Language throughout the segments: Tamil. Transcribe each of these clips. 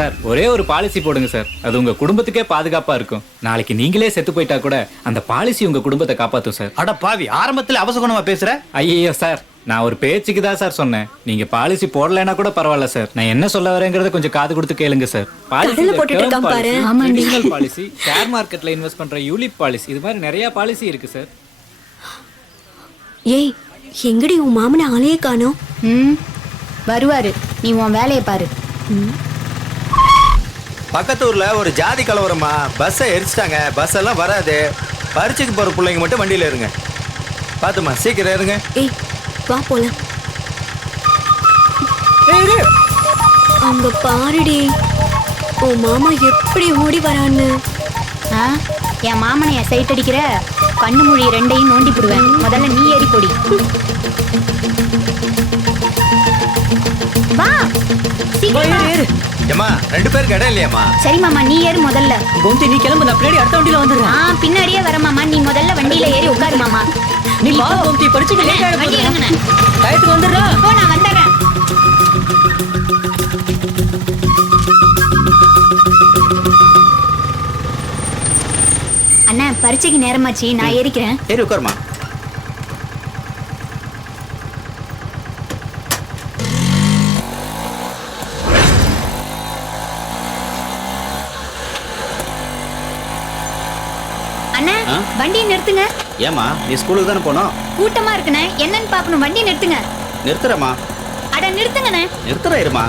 சார். ஒரே ஒரு பாலிசி போடுங்க சார். அது உங்க குடும்பத்துக்கே பாதுகாப்பா இருக்கும். நாளைக்கு நீங்களே செத்து போயிட்டா கூட அந்த பாலிசி உங்க குடும்பத்தை காப்பாத்தும் சார். அட பாவி ஆரம்பத்துல அவசகுணமா பேசுற? ஐயோ சார் நான் ஒரு பேச்சுக்கு தான் சார் சொன்னேன். நீங்க பாலிசி போடலைன்னா கூட பரவாயில்ல சார். நான் என்ன சொல்ல வரேங்கிறத கொஞ்சம் காது கொடுத்து கேளுங்க சார். ஆமாண்டி. பாலிசி ஷேர் மார்க்கெட்ல இன்வெஸ்ட் பண்ற யூலிப் பாலிசி இது மாதிரி நிறைய பாலிசி இருக்கு சார். ஏய் எங்கடி உன் மாமனை ஆளையே காணோம்? ம் வருவாரு. நீ உன் வேலையை பாரு. பக்கத்து ஊர்ல ஒரு ஜாதி கலவரமா? பஸ்ஸை எரிச்சிட்டாங்க. பஸ் எல்லாம் வராது. பரீட்சைக்கு போற பிள்ளைங்க மட்டும் வண்டியில இருங்க. பாத்துமா சீக்கிரம் இருங்க. ஏய் வா போலாம். அங்க பாருடி. உன் மாமா எப்படி ஓடி வரான்னு. ஆ? என் மாமனைய சைட் அடிக்கிற? கண்ணு மொழி ரெண்டையும் நோண்டி போடுவேன். முதல்ல நீ ஏறி பொடி. வா. சீக்கிரம். ஏமா ரெண்டு பேருக்கு இடம் இல்லையாம்மா? சரி மாமா நீ ஏறு முதல்ல. கோமதி நீ கிளம்பு நான் பின்னாடி அடுத்த வண்டியில வந்துடுறேன். ஆ பின்னாடியே வர மாமா நீ முதல்ல வண்டியில ஏறி உட்காரு மாமா. நீ வா கோமதி படிச்சுக்க லேட் ஆயிட வண்டி போகுது இறங்குனேன். டயத்துக்கு வந்துடுறா. போ நான் வந்துடுறேன். அண்ணா பரீட்சைக்கு நேரமாச்சு நான் ஏறிக்கிறேன். சரி உட்காருமா அண்ணா ஆ? வண்டியை நிறுத்துங்க. ஏமா நீ ஸ்கூலுக்கு தானே போனோம்? கூட்டமா இருக்குண்ணே. என்னன்னு பாக்கணும் வண்டி நிறுத்துங்க. நிறுத்துறமா அட நிறுத்துங்கண்ணே. நிறுத்துற இருமா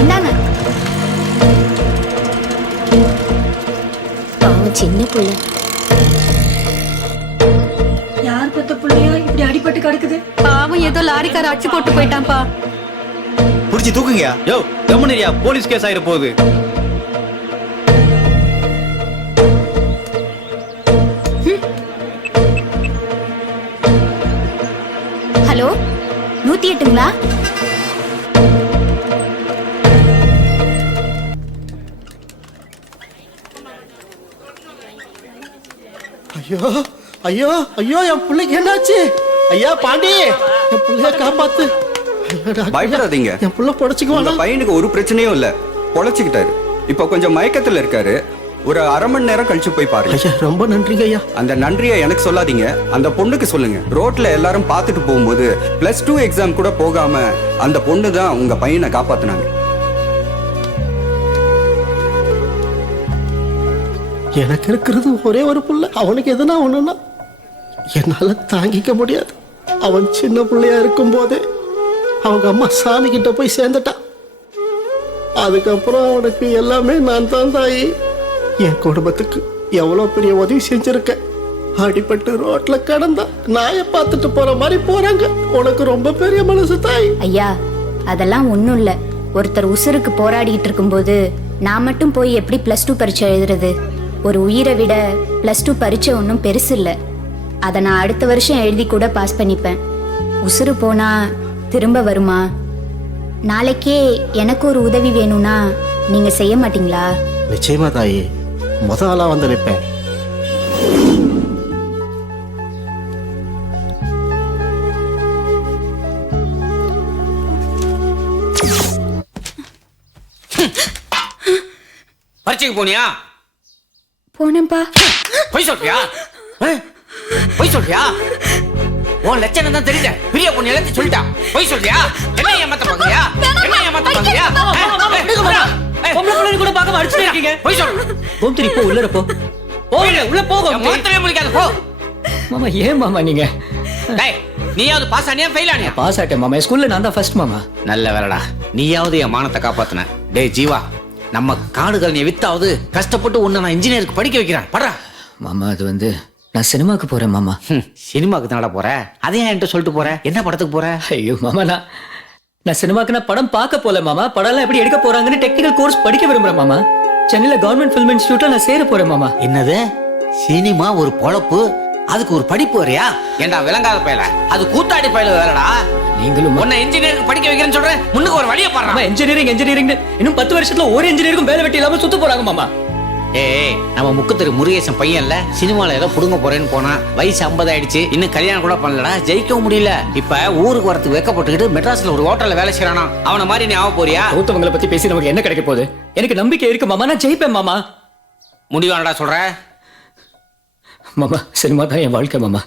இந்தாங்க சின்ன புள்ள. யார் பெத்த புள்ளையா? இப்படி அடிபட்டு கிடக்குது. பாவம் ஏதோ லாரிக்கார அடிச்சு போட்டு போயிட்டான்ப்பா. புடிச்சு தூக்குங்கயா யோ கம்முனியா போலீஸ் கேஸ் ஆயிர போகுது. ஹலோ நூத்தி எட்டுங்களா? ஐயோ ஐயோ ஐயோ என் பிள்ளைக்கு என்னாச்சு? ஐயா பாண்டி என் பிள்ளைய காப்பாத்து. பயப்படாதீங்க. என் பிள்ளை பொழைச்சுக்குவானா? பையனுக்கு ஒரு பிரச்சனையும் இல்ல. பொழைச்சுக்கிட்டாரு. இப்போ கொஞ்சம் மயக்கத்துல இருக்காரு. ஒரு அரை மணி நேரம் கழிச்சு போய் பாருங்க. ஐயா ரொம்ப நன்றிங்க ஐயா. அந்த நன்றியை எனக்கு சொல்லாதீங்க. அந்த பொண்ணுக்கு சொல்லுங்க. ரோட்ல எல்லாரும் பார்த்துட்டு போகும்போது பிளஸ் டூ எக்ஸாம் கூட போகாம அந்த பொண்ணு தான் உங்க பையனை காப்பாத்துனாங்க. எனக்கு இருக்கிறது ஒரே ஒரு புள்ள. அவனுக்கு எதுனா ஒண்ணுன்னா என்னால தாங்கிக்க முடியாது. அவன் சின்ன பிள்ளையா இருக்கும் போதே அவங்க அம்மா சாமி கிட்ட போய் சேர்ந்துட்டான் அதுக்கப்புறம் அவனுக்கு எல்லாமே நான் தான் தாயி. என் குடும்பத்துக்கு எவ்வளோ பெரிய உதவி செஞ்சுருக்கேன் அடிபட்டு ரோட்ல கடந்தா நாயை பார்த்துட்டு போற மாதிரி போறாங்க. உனக்கு ரொம்ப பெரிய மனசு தாய். ஐயா அதெல்லாம் ஒன்றும் இல்லை. ஒருத்தர் உசுருக்கு போராடிட்டு இருக்கும்போது நான் மட்டும் போய் எப்படி ப்ளஸ் டூ பரீட்சை எழுதுறது? ஒரு உயிரை விட ப்ளஸ் டூ பரீட்சை ஒன்றும் பெருசு இல்லை. அதை நான் அடுத்த வருஷம் எழுதி கூட பாஸ் பண்ணிப்பேன். உசுறு போனால் திரும்ப வருமா? நாளைக்கே எனக்கு ஒரு உதவி வேணும்னா நீங்க செய்ய மாட்டீங்களா? நிச்சயமா தாயி. முத ஆளா வந்து நிற்பேன். பரீட்சைக்கு போனியா? போனேன்ப்பா பொய் சொல்றியா? பொய் சொல்றியா? உன் லட்சணம் தான் தெரியல பெரிய பொண்ணு எல்லாத்தையும் சொல்லிட்டா. பொய் சொல்றியா? என்ன ஏமாத்த பாக்குறியா என்ன ஏமாத்த பாக்குறியா போடா. பொம்பளை கூட பார்க்காம அடிச்சுட்டே இருக்கீங்க? பொய் சொல். கோமதி போ உள்ள போ. போ உள்ள, உள்ள போ என் கோமதி முகத்திலே முடிக்காத போ. மாமா ஏன் மாமா நீங்க? டேய் நீயாவது பாஸ் ஆனியா ஃபெயில் ஆனியா? பாஸ் ஆயிட்டேன் மாமா. ஸ்கூல்ல நான் தான் ஃபர்ஸ்ட் மாமா. நல்ல வேலைடா. நீயாவது என் மானத்தை காப்பாத்துன. டேய் ஜீவா நம்ம காடு கலனியை வித்தாவது கஷ்டப்பட்டு உன்னை நான் இன்ஜினியருக்கு படிக்க வைக்கிறேன். படுறா. மாமா அது வந்து நான் சினிமாக்கு போறேன் மாமா. ஹம், சினிமாக்கு தானடா போற? அதே என்கிட்ட சொல்லிட்டு போற? என்ன படத்துக்கு போற? ஐயோ மாமா நான் நான் சினிமாக்கு நான் படம் பார்க்க போல மாமா. படம்லாம் எப்படி எடுக்க போறாங்கன்னு டெக்னிக்கல் கோர்ஸ் படிக்க விரும்புறேன் மாமா. சென்னையில கவர்மெண்ட் ஃபிலிம் இன்ஸ்டியூட்ல நான் சேர போறேன் மாமா. என்னது? சினிமா ஒரு பொழப்பு? அதுக்கு ஒரு படிப்பு வரையா? ஏண்டா விளங்காத பயல? அது கூத்தாடி பயல வேறடா. நீங்களும் உன்னை இன்ஜினியருக்கு படிக்க வைக்கிறேன்னு சொல்றேன் முன்னுக்கு ஒரு வழியை பாடுறா இன்ஜினியரிங் இன்ஜினியரிங் இன்னும் பத்து வருஷத்துல ஒரு இன்ஜினியருக்கும் வேலை வெட்டி இல்லாம சுத்த போறாங்க மாமா. ஏய் நம்ம முக்குத்தரு முருகேசன் பையன்ல சினிமால ஏதோ புடுங்க போறேன்னு போனா வயசு 50 ஆயிடுச்சு இன்னும் கல்யாணம் கூட பண்ணலடா. ஜெயிக்கவும் முடியல. இப்ப ஊருக்கு வரத்துக்கு வெக்கப்பட்டுக்கிட்டு மெட்ராஸ்ல ஒரு ஹோட்டல்ல வேலை செய்யறானா அவன மாதிரி நீ ஆக போறியா? கௌதமங்களை பத்தி பேசி நமக்கு என்ன கிடைக்க போகுது? எனக்கு நம்பிக்கை இருக்கு மாமா. நான் ஜெயிப்பேன் மாமா. முடிவானடா சொல்ற? மாமா சினிமா தான் என் வாழ்க்கை மாமா.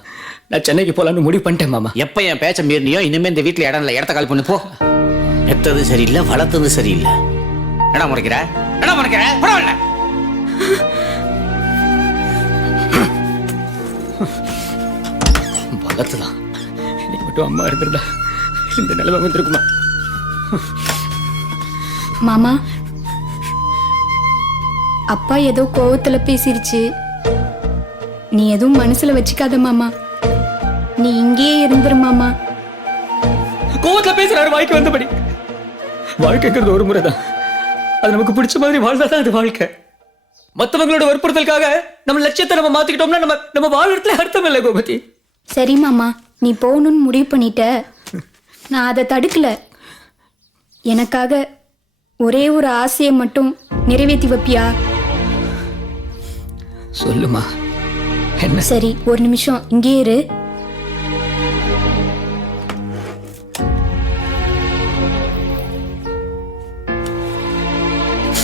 நான் சென்னைக்கு போலான்னு முடிவு பண்ணிட்டேன் மாமா. எப்ப என் பேச்ச மீறினியோ இனிமே இந்த வீட்ல இடம் இல்ல. இடத்த கால் பண்ணி போ. எத்தது சரியில்லை வளர்த்தது சரியில்லை. என்ன முறைக்கிற? என்ன முறைக்கிற? பரவாயில்ல. வளர்த்துதான் நீ மட்டும் அம்மா இருந்திருந்தா இந்த நிலைமை வந்திருக்குமா? மாமா. அப்பா ஏதோ கோவத்துல பேசிருச்சு. நீ எதுவும் மனசுல வச்சுக்காத மாமா. நீ இங்கேயே இருந்துரு மாமா. கோவத்துல பேசுறாரு வாய்க்கு வந்தபடி. வாழ்க்கைங்கிறது ஒரு முறை தான் அது நமக்கு பிடிச்ச மாதிரி வாழ்ந்தாதான் அது வாழ்க்கை. மத்தவங்களோட வற்புறுத்தலுக்காக நம்ம லட்சியத்தை நம்ம மாத்திக்கிட்டோம்னா நம்ம நம்ம வாழ்றதுல அர்த்தம் இல்லை கோபதி. சரி மாமா. நீ போகணும்னு முடிவு பண்ணிட்ட. நான் அதை தடுக்கல. எனக்காக ஒரே ஒரு ஆசையை மட்டும் நிறைவேற்றி வைப்பியா? சொல்லுமா. என்ன? சரி ஒரு நிமிஷம். இங்கே இரு.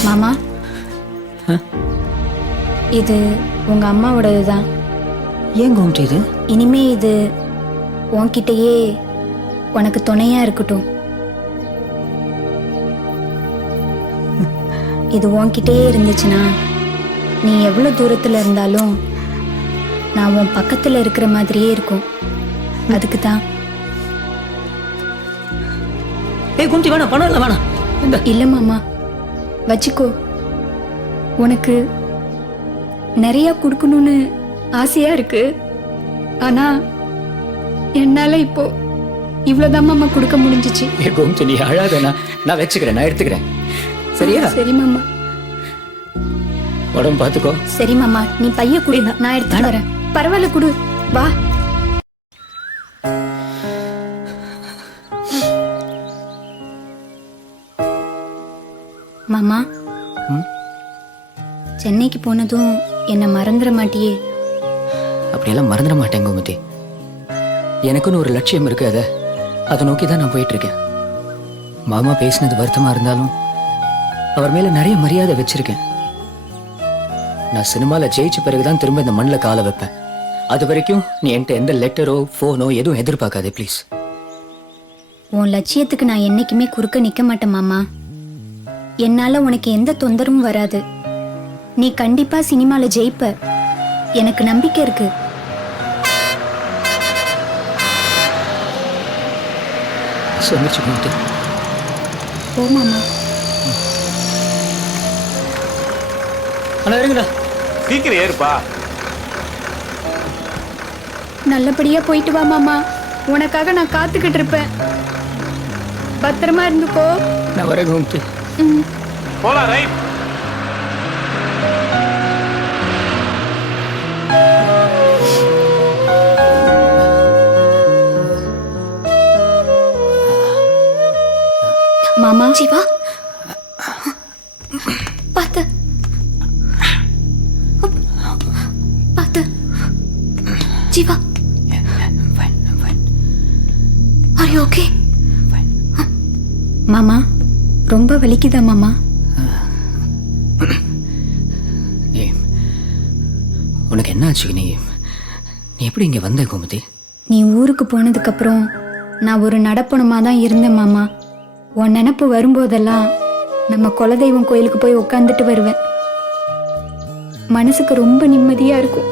மாமா. இது உங்க அம்மாவோடது தான் ஏன் கோமதி இது? இனிமே இது உன்கிட்டயே உனக்கு துணையா இருக்கட்டும். இது உன்கிட்டயே இருந்துச்சுன்னா நீ எவ்வளவு தூரத்துல இருந்தாலும் நான் உன் பக்கத்துல இருக்கிற மாதிரியே இருக்கும். அதுக்கு தான் ஏய் கோமதி வேணாம் பணம் இல்லை வேணாம். இல்ல மாமா. வச்சுக்கோ. உனக்கு நிறைய கொடுக்கணும்னு ஆசையா இருக்கு. ஆனா என்னால இப்போ இவ்வளவுதான் மாமா கொடுக்க முடிஞ்சிச்சு. ஏ கோமதி நீ அழாதண்ணா. நான் வச்சுக்கிறேன் நான் எடுத்துக்கிறேன். சரியா? சரி மாமா. உடம்பு பார்த்துக்கோ. சரி மாமா நீ பைய குடு. நான் எடுத்துட்டு வரேன். பரவாயில்ல குடு. வா. மாமா சென்னைக்கு போனதும் என்னை மறந்துட மாட்டியே. அப்படியெல்லாம் மறந்துட மாட்டேன் கோமதி. எனக்குன்னு ஒரு லட்சியம் இருக்கு அதை. அதை நோக்கி தான் நான் போயிட்டு இருக்கேன் மாமா பேசினது வருத்தமா இருந்தாலும் அவர் மேல நிறைய மரியாதை வச்சிருக்கேன். நான் சினிமால ஜெயிச்ச பிறகுதான் திரும்ப இந்த மண்ணில் காலை வைப்பேன். அது வரைக்கும் நீ என்கிட்ட எந்த லெட்டரோ ஃபோனோ எதுவும் எதிர்பார்க்காதே ப்ளீஸ் உன் லட்சியத்துக்கு நான் என்னைக்குமே குறுக்க நிக்க மாட்டேன் மாமா. என்னால உனக்கு எந்த தொந்தரவும் வராது. நீ கண்டிப்பா சினிமால ஜெயிப்ப. எனக்கு நம்பிக்கை இருக்கு. சொன்னிச்சு கோமதி போ மாமா. அண்ணா இருங்கண்ணா. சீக்கிரம் ஏறுப்பா. நல்லபடியா போயிட்டு வா மாமா. உனக்காக நான் காத்துக்கிட்டு இருப்பேன். பத்திரமா இருந்துக்கோ. நான் வரேன். போலாம் ரைட். ஜீவா? பார்த்து. பார்த்து. ஜீவா. ஆர் யூ ஓகே மாமா ரொம்ப வலிக்குதா மாமா? நீ உனக்கு என்ன ஆச்சு நீ நீ எப்படி இங்க வந்த கோமதி? நீ ஊருக்கு போனதுக்கு அப்புறம் நான் ஒரு நடப்பணமா தான் இருந்தேன் மாமா. உன் நினப்பு வரும்போதெல்லாம் நம்ம குலதெய்வம் கோயிலுக்கு போய் உட்காந்துட்டு வருவேன். மனசுக்கு ரொம்ப நிம்மதியா இருக்கும்.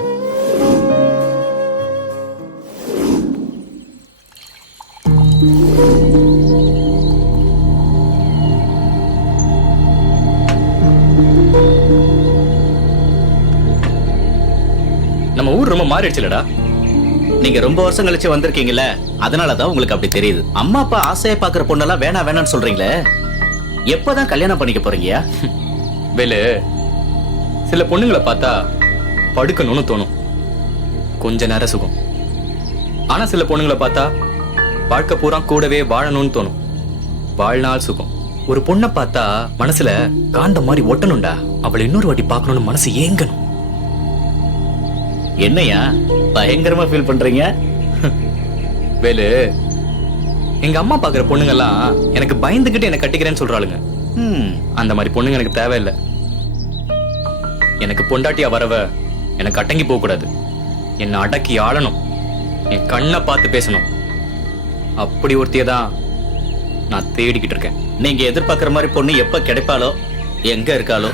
நம்ம ஊர் ரொம்ப மாறிடுச்சுலடா நீங்க ரொம்ப வருஷம் கழிச்சு வந்திருக்கீங்கல்ல அதனாலதான் உங்களுக்கு அப்படி தெரியுது. அம்மா அப்பா ஆசையா பாக்குற பொண்ணெல்லாம் வேணாம் வேணாம்னு சொல்றீங்களே? எப்பதான் கல்யாணம் பண்ணிக்க போறீங்கயா வேலு சில பொண்ணுங்களை பார்த்தா படுக்கணும்னு தோணும். கொஞ்ச நேரம் சுகம். ஆனா சில பொண்ணுங்களை பார்த்தா வாழ்க்கை பூரா கூடவே வாழணும்னு தோணும். வாழ்நாள் சுகம். ஒரு பொண்ணை பார்த்தா மனசுல காந்த மாதிரி ஒட்டணும்டா. அவளை இன்னொரு வாட்டி பார்க்கணும்னு மனசு ஏங்கணும். என்னையா பயங்கரமா ஃபீல் பண்றீங்க? வேலு எங்க அம்மா பாக்குற பொண்ணுங்கெல்லாம் எனக்கு பயந்துகிட்டு என்ன கட்டிக்கிறேன்னு சொல்றாளுங்க. அந்த மாதிரி பொண்ணுங்க எனக்கு தேவையில்லை. எனக்கு பொண்டாட்டியா வரவ எனக்கு அடங்கி போக கூடாது என்னை அடக்கி ஆளணும். என் கண்ணை பார்த்து பேசணும். அப்படி ஒருத்திய தான் நான் தேடிக்கிட்டு இருக்கேன். நீங்க எதிர்பார்க்கிற மாதிரி பொண்ணு எப்ப கிடைப்பாளோ எங்க இருக்காளோ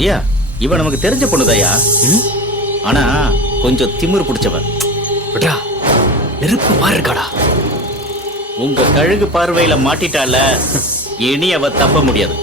ஐயா இவன் நமக்கு தெரிஞ்ச பொண்ணுதாயா ஆனா கொஞ்சம் திமிரு பிடிச்சவன் நெருப்பு மாதிரி இருக்காடா. உங்க கழுகு பார்வையில மாட்டிட்டால இனி அவ தப்ப முடியாது.